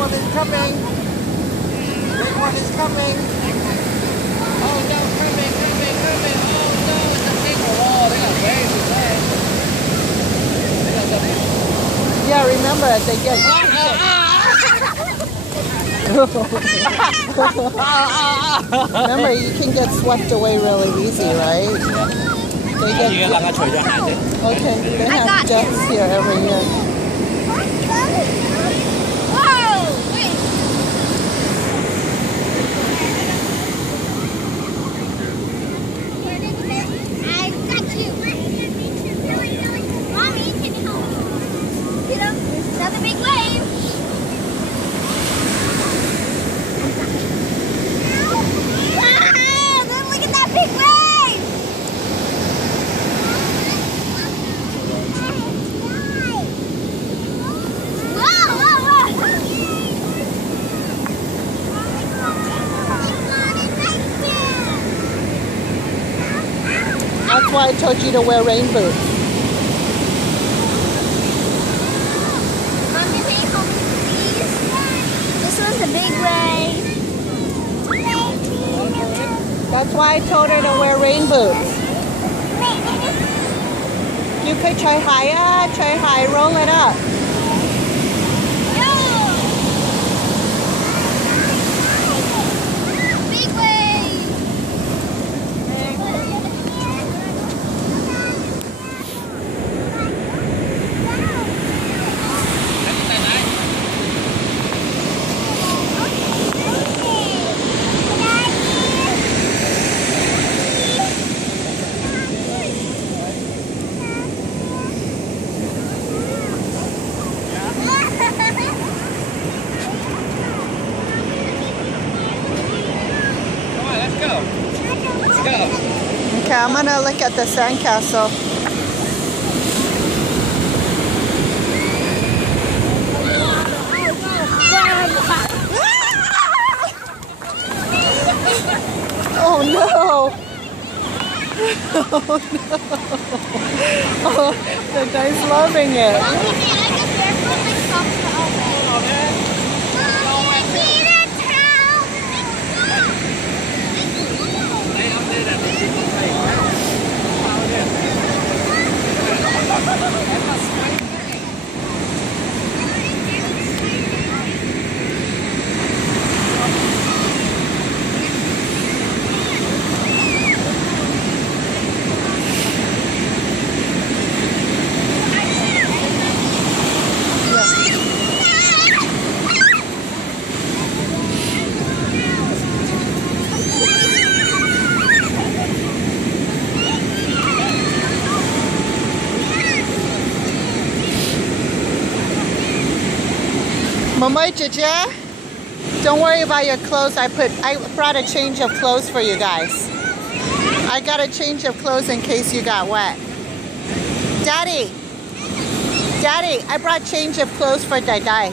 one is coming. Big one is coming. Oh no, coming. Oh no, it's a big one. Oh, they got waves in there. They got something. Yeah, remember they get. Remember, you can get swept away really easy, right? They get. Okay, they have deaths here every year. Another big wave. Look at that big wave. Whoa. That's why I told you to wear rain boots. This one's a big wave. That's why I told her to wear rain boots. You could try high, roll it up. Big wave. Let's go. Okay, I'm gonna look at the sandcastle. Oh no! Oh no! Oh, the guy's loving it. Mama, Jaja, don't worry about your clothes. I brought a change of clothes for you guys. I got a change of clothes in case you got wet. Daddy, I brought change of clothes for Dai Dai.